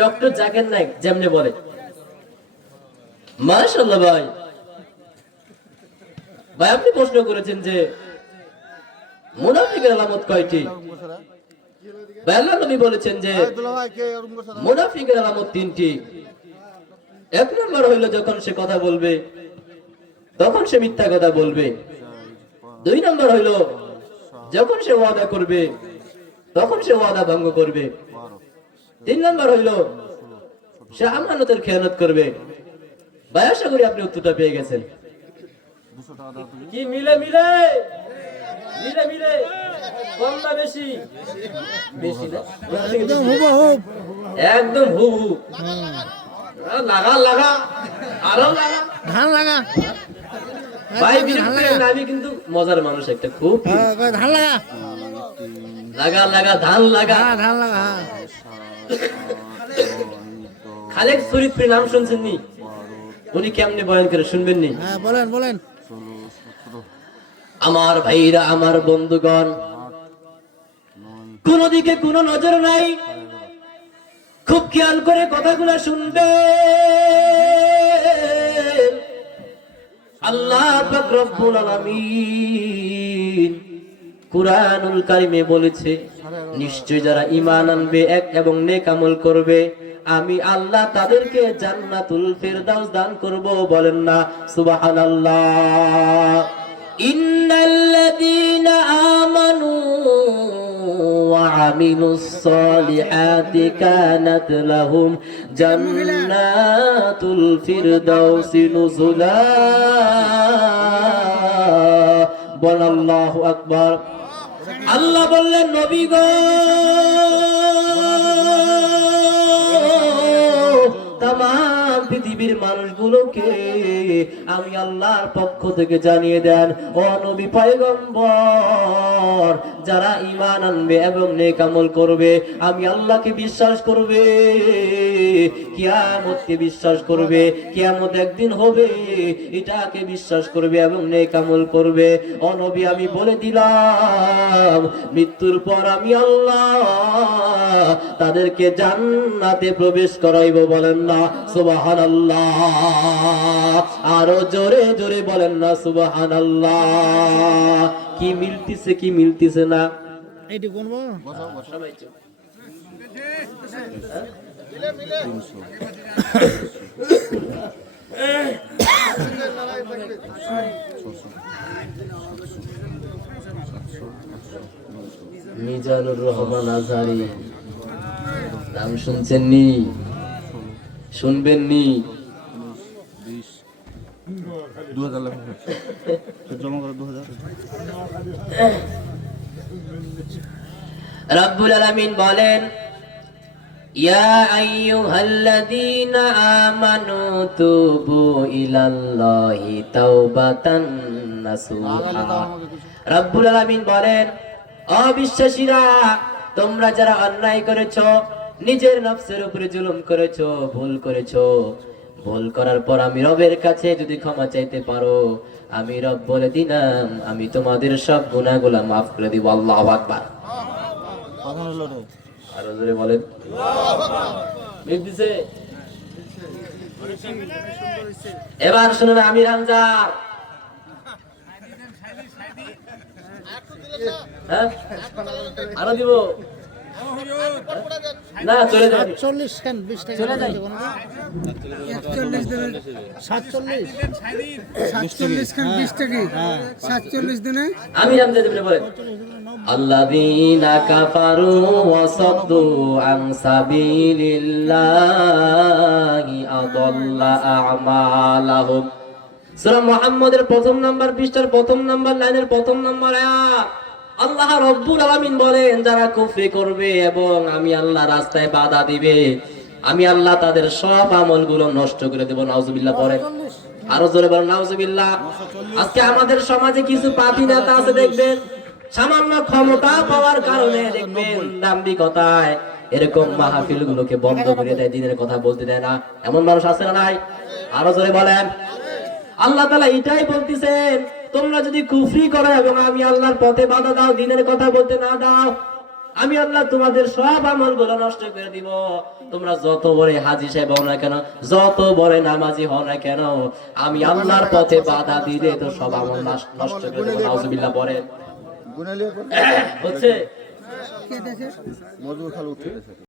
Doctor Zakir Naik যেমনে বলে। মাশাআল্লাহ ভাই, ভাই আপনি প্রশ্ন করেছেন যে মুনাফিকের আলামত কয়টি? ভাই আল্লাহ নবী বলেছেন যে মুনাফিকের আলামত তিনটি। এক নম্বর হইল যখন সে কথা বলবে তখন সে মিথ্যা কথা বলবে। দুই নম্বর হইল যখন সে ওয়াদা করবে তখন সে ওয়াদা ভঙ্গ করবে। তিন নম্বর হইল সে আমানতের খেয়ানত করবে। ভাই আশা করি আপনি উত্তরটা পেয়ে গেছেন। কি মিলে মিলে মিলে মিলে কম না বেশি? বেশি না, একদম হুবহু, একদম হুবহু। লাগা লাগা আরো লাগা ধান লাগা। ভাই আমি কিন্তু মজার মানুষ একটা, খুব ধান লাগা লাগা লাগা ধান লাগা ধান লাগা। খালেক শরীফের নাম শুনছেন নি? উনি কেমনে বয়ান করে শুনবেন নি? বলেন বলেন। আমার ভাইরা, আমার বন্ধুগণ, কোন দিকে কোন নজর নাই, খুব খেয়াল করে কথাগুলো শুনবে। আল্লাহ পাক রব্বুল আলামিন কুরআনুল কারীমে বলেছে, নিশ্চয় যারা ঈমান আনবে এক এবং নেক আমল করবে আমি আল্লাহ তাদেরকে জান্নাতুল ফিরদাউস দান করব। বলেন না সুবহানাল্লাহ। ইন্নাল্লাযীনা আমানু ওয়া আমিলুস সালিহাতি কানাত লাহুম জান্নাতুল ফিরদাউসি নুজুলা। বলেন আল্লাহু আকবার। আল্লাহ বললেন, নবী গো, তামাম পৃথিবীর মানুষগুলোকে আমি আল্লাহর পক্ষ থেকে জানিয়ে দেন, ও নবী পয়গম্বর, যারা ঈমান আনবে এবং নেক আমল করবে, আমি আল্লাহকে বিশ্বাস করবে, কিয়ামতকে বিশ্বাস করবে, কিয়ামত একদিন হবে এটাকে বিশ্বাস করবে এবং নেক আমল করবে, ও নবী আমি বলে দিলাম মৃত্যুর পর আমি আল্লাহ তাদেরকে জান্নাতে প্রবেশ করাইব। বলেন না সুবহানাল্লাহ। আরো জোরে জোরে বলেন না সুবহানাল্লাহ। কি মিলতিছে কি মিলতিছে না? এইটি কোনবো সবাই চুপ। মিজানুর রহমান আজহারি নাম শুনছেন নি? শুনবেন নি? রব্বুল আলামিন বলেন, ইয়া আইয়ুহাল্লাযীনা আমানু তুবু ইলাল্লাহি তাওবাতান নাসুহা। রব্বুল আলামিন বলেন, অবিশ্বাসীরা, তোমরা যারা অন্যায় করেছো, নিজের নফসের উপরে জুলুম করেছো, ভুল করেছো, ভুল করার পর আমি রবের কাছে যদি ক্ষমা চাইতে পারো, আমি রব বলে দিলাম আমি তোমাদের সব গুনাহগুলো মাফ করে দিব। আল্লাহু আকবার। আরো জোরে বলেন। এবার শুনুন, আমির হামজা, আরো দিব না? চলে যাবে 40 খান 20 টাকা চলে যায়। 41 দিনে 47 47 খান 20 টাকা 47 দিনে আমি হামজা দিবেন। বলেন, আল্লাযীনা কাফারু ওয়া সাদ্দু আন সাবিলিল্লাহি আদাল্লা আমালাহুম। সূরা মুহাম্মদের প্রথম নাম্বার পৃষ্ঠার প্রথম নাম্বার লাইনের প্রথম নাম্বার আয়াত। আল্লাহ রব্বুল আলামিন বলেন, যারা কুফরি করবে এবং আমি আল্লাহ রাস্তায় বাধা দিবে, আমি আল্লাহ তাদের সব আমলগুলো নষ্ট করে দেব। নাউজুবিল্লাহ। পড়েন, আরো জোরে বলেন নাউজুবিল্লাহ। আজকে আমাদের সমাজে কিছু পাপী নেতা আছে, দেখবেন সামান্য ক্ষমতা পাওয়ার কারণে দেখবেন দাম্ভিকতায় এরকম মাহফিল গুলোকে বন্ধ করে দেয়, দিনের কথা বলতে দেয় না। এমন মানুষ আছে না নাই? আরো জোরে বলেন। আল্লাহ তাআলা এটাই বলতেছেন, তোমরা যদি কুফরি করো এবং আমি আল্লাহর পথে বাধা দাও, দিনের কথা বলতে না দাও, আমি আল্লাহ তোমাদের সব আমলগুলো নষ্ট করে দিব। তোমরা যত বড় হাজী সাহেব হও না কেন, যত বড় নামাজি হও না কেন, আমি আল্লাহর পথে বাধা দিলে তো সব আমল নষ্ট করে দেব। নাউজুবিল্লাহ বলেন। হচ্ছে